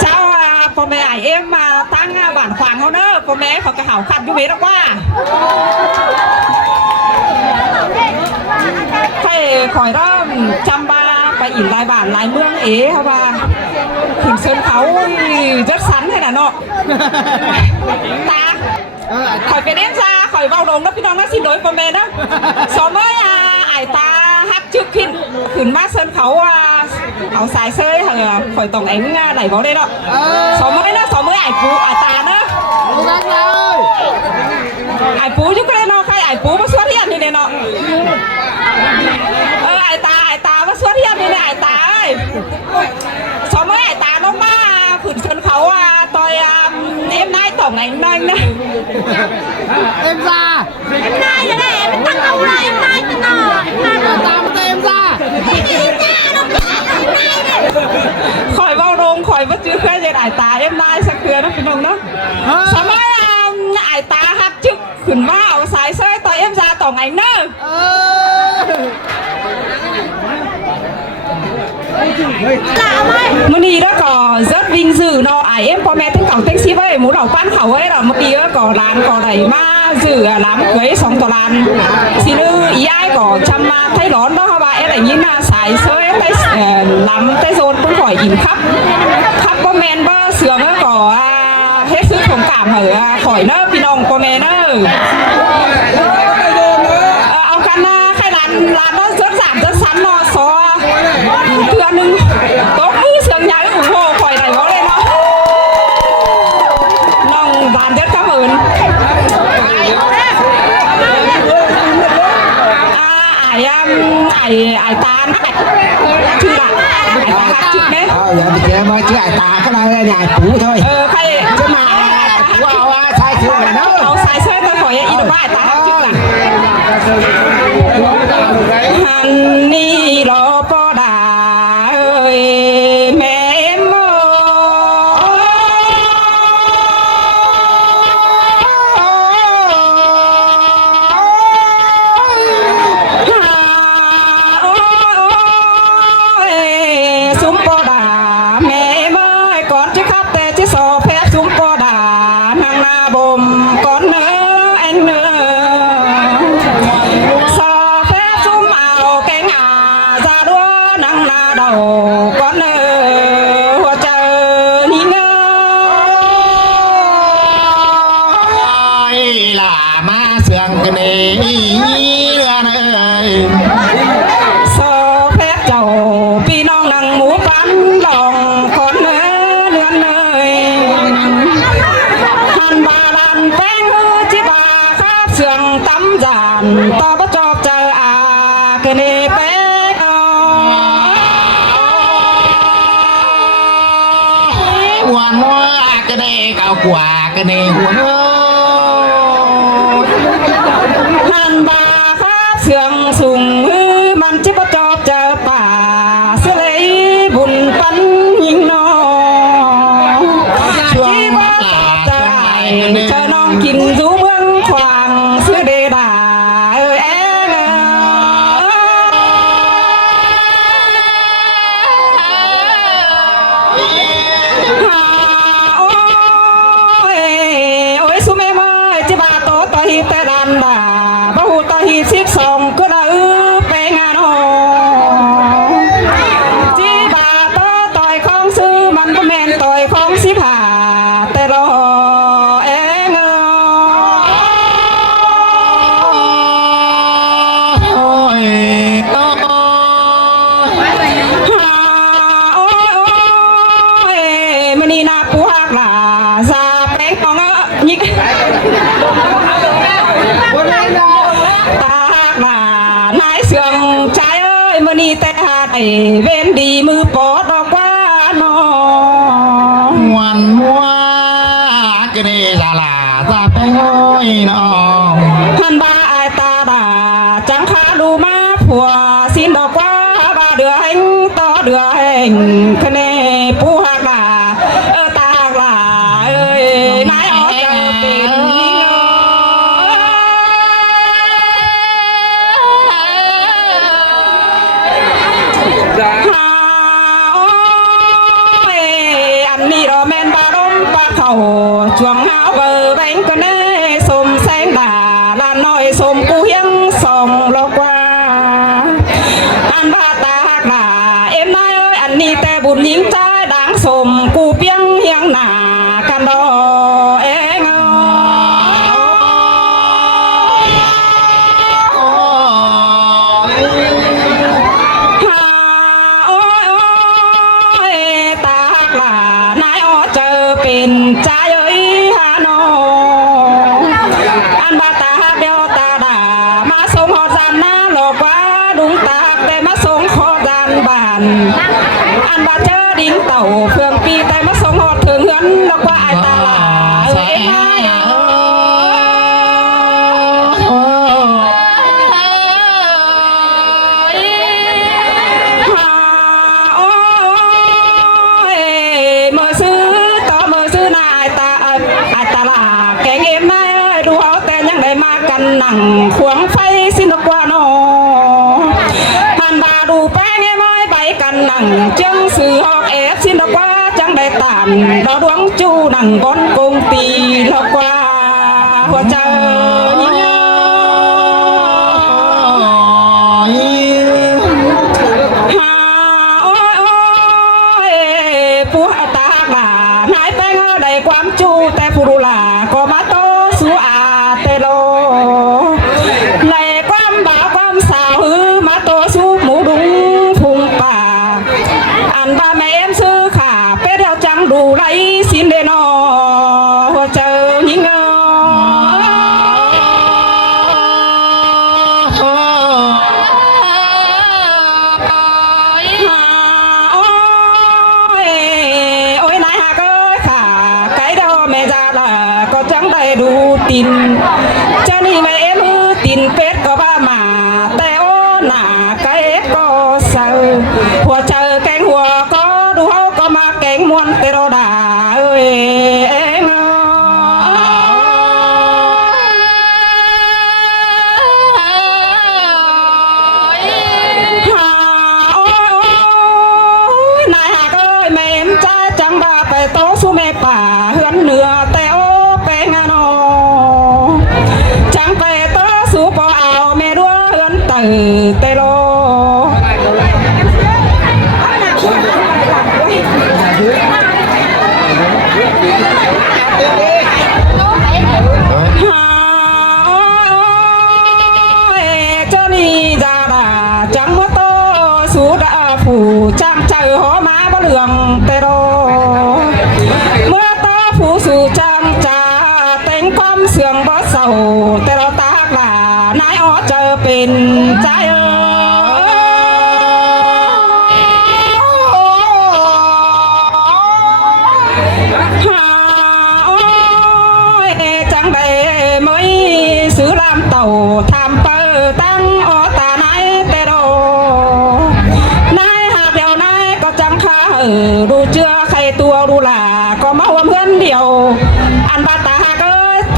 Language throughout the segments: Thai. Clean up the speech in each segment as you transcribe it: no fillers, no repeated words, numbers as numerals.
เจ้าพ่อแม่ไอเอ็มมาตั้งบ้านขวางเขาเนอะพ่อแม่เขากระเหาขัดอยู่เวทว่าให้คอยเริ่มจำบ้าไปอินลายบ้านลายเมืองเขาว่าถึงเชิญเขาจัดสรรให้น่ะเนาะตาคอยเป็นเอ็มซาคอยเบาลงนะพี่น้องนะสิโดยพ่อแม่นะสมัยไอตาฮักจึกขึ้นมาเชิญเขาเอาสายเซยคอยตรงเอ็งไหนบอกได้เนาะสมัยไอปูไอตาเนาะไอปูยุคเลยเนาะใครไอปูมาสวดเทียนนี่เนาะไอตามาสวดเทียนนี่ไอตาสมัยไอตาน้องมาขืนชนเขาต่อยเอ็มนายต่องไอ้นายนะเอ็มซ่านายจะได้เอ็มตั้งเอาอะไรเอ็มนายตลอดตามเต็มซ่าคอยเบ้าลงคอยว่าจื้อแค่เด็ดไอตาเอ็มนายสักเดือนนะพี่น้องเนาะสมัยไอตาฮักจึกขึ้นมาเอาสายเส้ยต่อยเอ็มซาต่องไอ้เนอะมื่อนี้đó có rất vinh dự nó ai emพ่อแม่ทั้งเก่าทั้งซีไว้หมูเราปั้นเขาไว้เราเมื่อกี้ก็ร้านก็ไหนมาdựล้ำไว้2ต่อล้านซีนึย้ายก็ชำมาไทยร้อนđóว่าอะไรยิ่งน่าสายเซยไทยล้ำไทยโซนพุ่งข่อยอินครับพ่อแม่บ่เสืองก็เฮ็ดซื้อของกลางเหรอข่อยเนอะพี่น้องพ่อแม่เนอะเอากันนะใครร้านเนอะจัด3จัด3เนาะซอเทื่อนึงตกมือเสืองใหญ่โอ้โหข่อยได้บ่เลยเนาะน้องบานเด็ดครับเอิญไอ้ตาชื่อละไอ้ตาชื่อเนี่ยอย่าไปแย่มาชื่อไอ้ตาก็ได้ใหญ่ปูthôi ใครจะมาปูเอาใส่ชื่อเนาะเอาใส่เสื้อตัวข่อยอีดบ้าไอ้ตาชื่อละฮันนี่รอปอดาแม่โมซุ้มปอดาแม่เมื่อก่อนจะขับแต่จะสอบแพ้ซุ้มปอดานางนาบ่มก่อนเนื้อเอ็นเนื้อสอบแพ้ซุ้มเอาแกงซาดัวนางนาเดาก่อนเนื้อหัวใจนี่เงาล่ะมาเสียงกันเองสอบแพ้เจ้าพี่น้องนั่งหมูปันลองก่อนเนื้อเนื้อเนยหันบาลันแป้งมือจิบาคาบเสื่องตั้มจานต่อประจอบเจอเกเนเป๊กหัวนัวกันเองเอากว่ากันเองหัวนัวหันบาคาบเสื่องสูงมือมันจิบประจอบเจอป่าเสลยบุญปันยิงนอช่วงมาใจเธอน้องกินดูเมืองควางซื้อเดดาเอ็งโอ้ยสุเมมาจิบาโตตหิแต่ดันดาบ่หูตหิ12ก็ได้ไปงานโอจิบาโตต่อยของซื้อมันก็แม่นต่อยของ15แต่รอเอ็งโอ้ยมันนี่นาปูหักหลาซาแป้งของยิกตาหักหลานายเสื่องใจเอ้ยมันนี่แต่หาไอเว้นดีมือปอดดอกว่าน้อง วันมัวกันเองล่ะจะไปโอ้ยน้อง ฮันบาไอตาดาจังคาดูมาผัวสินดอกว่าบาเดือแห่งต่อเดือแห่งคะเนปูหักหลาตาหักหลาเอ้ยนายออกจะเป็นนี่เงา khẩu chuồng háo bờ bánh con ê xôm xanh đà là nói xôm cu hiếng sòng lo qua ăn ba ta là em nói ơi ăn ni tè bùn nhính trái đáng xôm cu piếng hiếng nà can đo emเป็นใจเอ้ยฮาโนอันบาตาเดียวตาดามาส่งหอดจันนะหลอกว่าดุงตาแต่มาส่งหอดจันบานอันบาเจอดิ้งเต่าเพื่องปีแต่มาส่งหอดถึงเงินหลอกว่าไอตาลาเอ้ยฮายหนังขวงไฟสินกว่าน้อหันบาดูแป้งไม้ใบกันหนังจังสื่อหอกเอฟสินกว่าจังได้ตามดาวดวงจูหนังบอนกงตีหอกว่าหัวใจปูตาหลานายแป้งได้ความจูแต่ผู้ดูหลาก็มาโตสูอาเตโลมาโตสูบหมูดุงพุงป่าอันบ้าแม่เอ็มซื้อขาเป็ดเดียวจังดูไรสินเดนอหัวเจอยิงเงาโอ้ยนายหาก็ขาไก่ดอแม่จ่าละก็จังได้ดูตินเจ้านี่แม่เอ็มตินเป็ดก็บ้ามาหัวเจอแกงหัวก็ดูเขาก็มาแกงมวนเตโรดาเอ้ยนายหากเอ้ยแม่มจ้าจังบาไปโตสู้แม่ป่าเฮือนเหนือแต่โอ้แปงานอจังไปโตสู้ปอเอาแม่ดัวเฮือนเตเตโรผู้จ้างใจหอมาบ่เหลืองเตโรเมื่อตาผู้สู่จ้างจ่าแต่งความเสื่องบ่เศร้าแต่เราตากหลานายอ๋อเจอเป็นใจจังใดไม่ซื้อลามเต่าทำเปิดตั้งอ๋อตานายเตโรดูเชื่อใครตัวดูหล่าก็มาว่าเพื่อนเดียวอันบาตาก็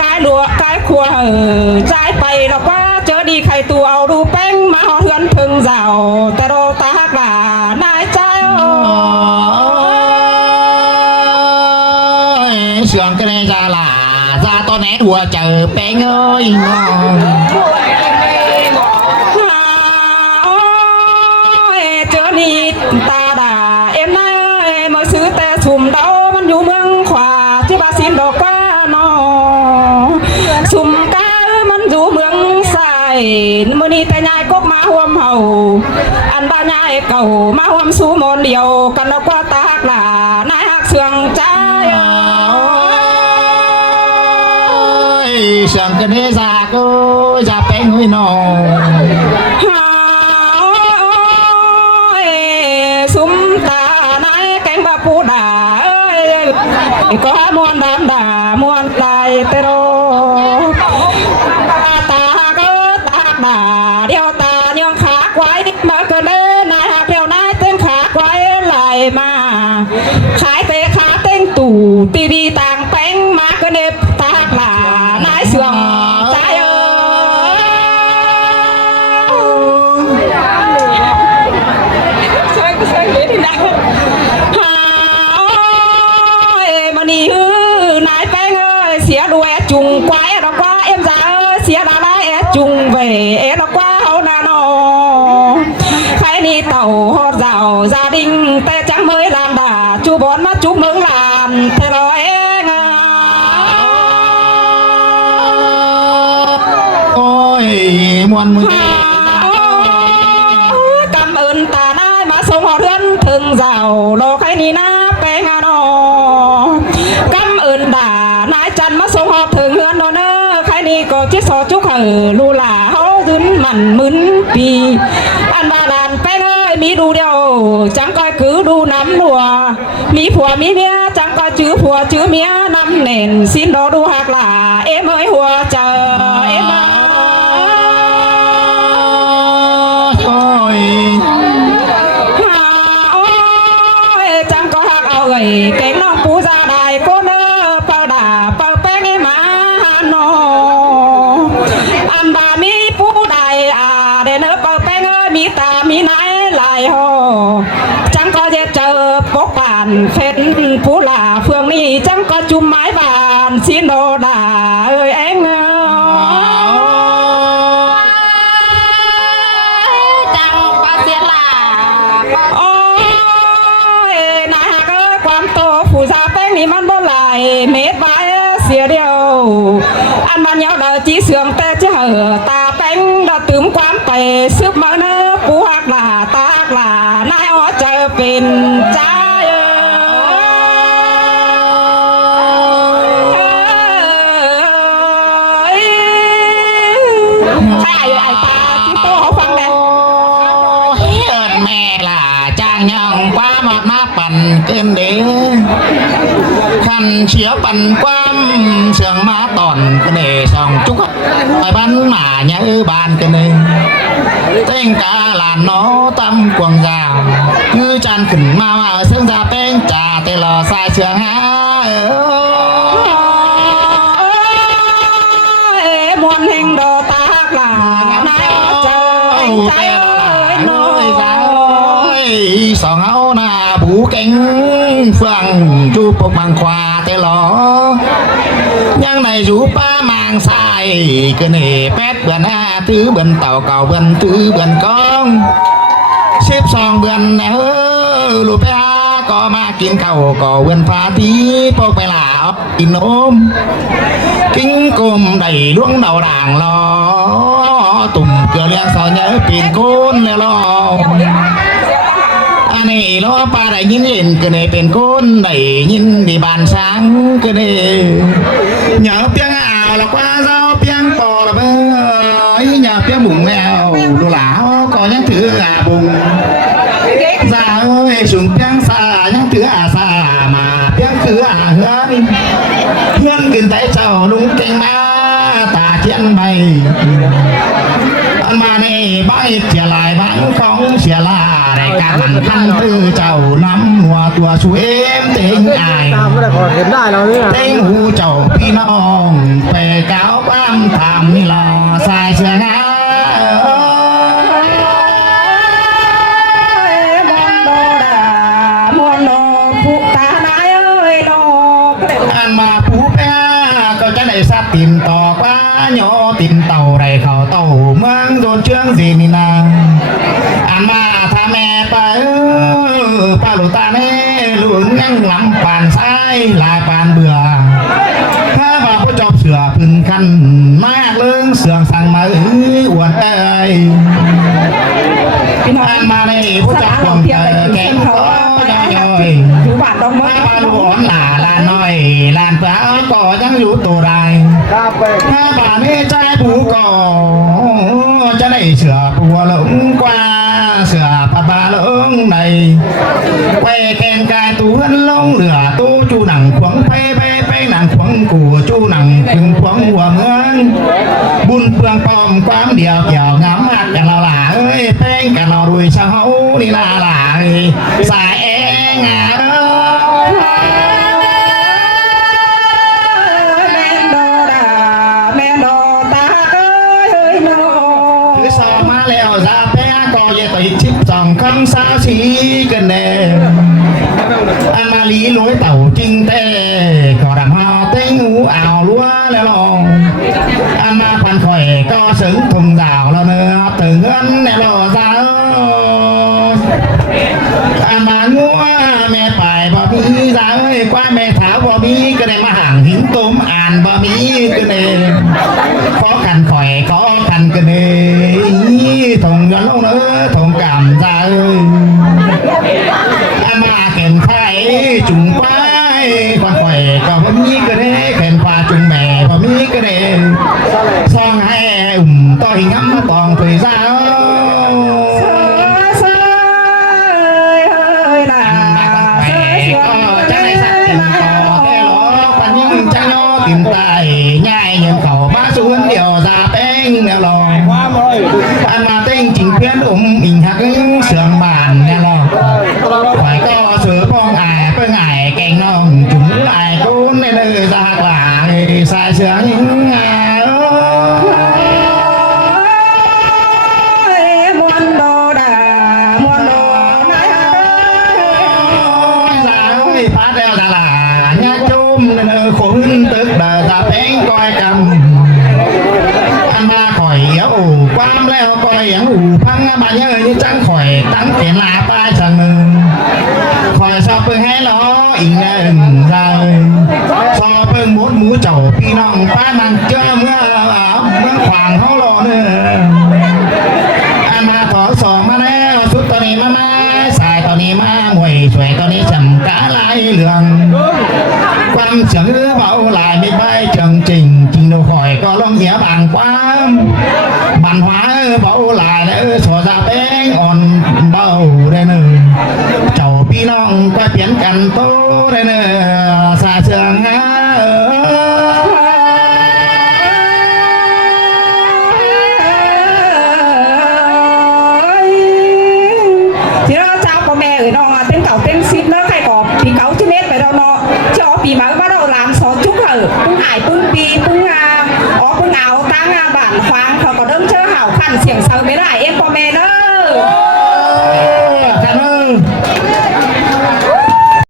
กายหลวกายขัวใจไปหรอกว่าเจอดีใครตัวเอาดูแป้งมาเพื่อนพึงเจ้าแต่โรตาหล่านายใจเสื่องกันเลยจ้าล่ะจ้าตอนไหนหัวเจอแป้งเอ้ยเจอนี่ตาด่าเอ็มนายมาซื้อแต่สุ่มเดามันอยู่เมืองขวาที่บาซินดอกก้านอสุ่มก้ามันอยู่เมืองใส่มือนี้แต่ยายกบมาห่วมเฮาอันบ้านยายเก่ามาห่วมสู้มนเดียวกันแล้วก็ตาหักหลานายหักเสื่องใจเสื่องกันเลยจ้าก็จะแป้งเอ้ยน้องซุ้มตานายแกงบาปูด่าก็มวนดำด่ามวนตายเตโรตาก็ตาด่าเดียวตาเนียงขาควายมาเกิดเลยนายหักเดียวนายเต้นขาควายไหลมาขายเตะขาเต้นตู่ตีดีต่างแป้งมาเกิดเน็บตาหลานายเสื่อมใจมันนี่ เอ๋ละกว่าเฮานาโนใครนี่เต่าฮอดเจ้าgia đìnhแต่จังmới làm đà chú bón mà chú mừng làm thế rồi em โอ้ยมวนมือ cảm ơn ta nai mà sống họ đơn thường giàu lô khai ni na pe nga no cảm ơn đà nai chân mà sống họ thường hơn nó nơ khai ni có chiếc sò chúc hở lu là hó dún mặn mướn pi ăn bà đàn pe ơi mi đu đeo chẳng coi cứ đu nắm đùa mi phùa mi mía chẳng coi chữ phùa chữ mía năm nền xin đó đu hạc là em ơi hùa chờ em chẳng có hạc ao gầy cánh nó phú ra đài cô nơ bao đà bao bé nghe má nó ăn bà mi phú đài à để nơ bao bé ơi mi ta mi nái lại hồ chẳng có dễ chờ bốc bàn phết phú là phương ni chẳng có chùm mái bàn xin đồ đà ơi em chẳng có xiết làความโตผู้สาแป้งนี่มันบ่หลายเม็ดไว้เสียเดียวอันมันยาวเดอจีเสื่อมแต่เจ้าตาแป้งดอตืมความไปซึบมาเนื้อปูหักหลาตาหักหลานายอ๋อเจอเป็นใจใช่ไอ้ตาที่โตเขาฟังเลยแม่ล่ะจ้างย่องป้ามามาปั่นเกินเด้ขันเฉียวปั่นความเสียงมาตอนกันเดสองจุกไปบ้านหมาเนี่ยบ้านกันเองเต้งกาลานน้อตำกวงยาวคือจานขึ้นมาเสื้อจ่าเป้งจ่าเตลอสายเชืองหามวนเฮงโดตาหักหลานายอ๋อเจอใจน้อยสองเอาหน้าบูเก่งฟังจูปกมังควาเตลอยังในจูป้ามังสายก็เน่แป๊ดเบือนอาตื้อเบือนเต่าเก่าเบือนตื้อเบือนกอง12เบือนเฮ้อลูกไปหาก็มากินข้าวก็เบือนพาทีพกไปหลากินนมกินกลมđầy luống đầu đảng lo tùng cửa liang sò nhớ pin côn nè lo anh này lo pa đại nhìn lên cái nàyเป็นcôn đầy nhìn đi bàn sáng cái này nhớ tiếng ảo là qua rau tiếng bò là bơi nhớ tiếng bụng mèo đồ lão có những thứ bụng ra ơi súng tiếng xa những thứ xa mà tiếng thứ hương hương kinh tế trầu lúng kinh ma tà chiến bay mà này bay trở lại vẫn không trở lại để cả bản thân tư trầu nắm mùa tua suối em tình ai tình hú trầu pi nong về cáo bám thảm như lò sai sương á tìm tò quá nhỏ tìm tàu đầy khẩu tàu mang dồn chương gì nè nà anh mà tha mẹ pa lù ta nè lùn ngăn lắm bàn sai lại bàn bừa ha và có chọc sửa phừng khăn mát lưng sườn sang mà uổng ơi anh mà này có chọc quần kém khó rồi ba lù ổn là nói làm phá có chẳng dụ tổ đài hai bà nê trai bú cỏ cho này sửa bùa lũng qua sửa bà lũng này quay kèn cài tú hân lông lửa tu chu nặng khoáng phê nặng khoáng của chu nặng khưng khoáng hùa mướn bùn phương pòm quám điều kiểu ngắm hạt cả lò là ơi phênh cả lò đùi sao hấu đi là xài e ngà không sao xí gần nè anh mà lý lối tàu trinh tê có đàm ho tê ngủ ảo lúa leo anh mà khoan khỏi co sướng thùng rào มีสาวเอ้ยกว่าแม่ถาวบ่มีก็ได้มาห่างหินตุ้มอ่านบ่มีก็ได้ขอกันข่อยขอกันก็ได้ทงย้อนลงเออทงกำสาวเอ้ยอามาเข็นไฟจุงไปความข่อยก็บ่มีก็ได้เข็นฟ้าจุงแม่บ่มีก็ได้ซองให้ต่อยง้ำปองถุยสาวtìm tài nhai nhận khẩu ba xuống điều ra beng nè lò ăn mà tên trình phiến mình hắc sườn bàn nè lò phải có sữa con ải với ngải cành non chúng lại cũng nên nơi ra là sai sữa những khốn tức đời ta bén coi cầm anh ba khỏi yếu quam leo coi yếu phăng bà nhớ như trắng khỏi tăng tiền là ba chẳng mừng khỏi sao phương hay nó ý ngân rồi sao phương muốn mũ chầu phi nòng ba mang chơi mưa khoảng hô lộ nữa anh ba thỏ sò mà nè suốt tao này mà xài tao này mà mùi xuề tao này chầm cá lại lường quan chữ bảo lại mấy vai chương trình trình độ khỏi có lòng nghĩa bằng quá bản hóa bảo lại để xóa ra bén on bầu đây nè chầu pi long qua biến cảnh tô đây nè xa sương thì nó chào bố mẹ ở đó tên cậu tên ship nó hay có bị cậu chứ nét phải đâu nó cho bị máu bắt đầu làm số chút hở cũng hải cũng bị cũng ó cũng áo tăng bản khoáng họ có đâm chơ hảo khăn xiềng sâu mấy lại em bố mẹ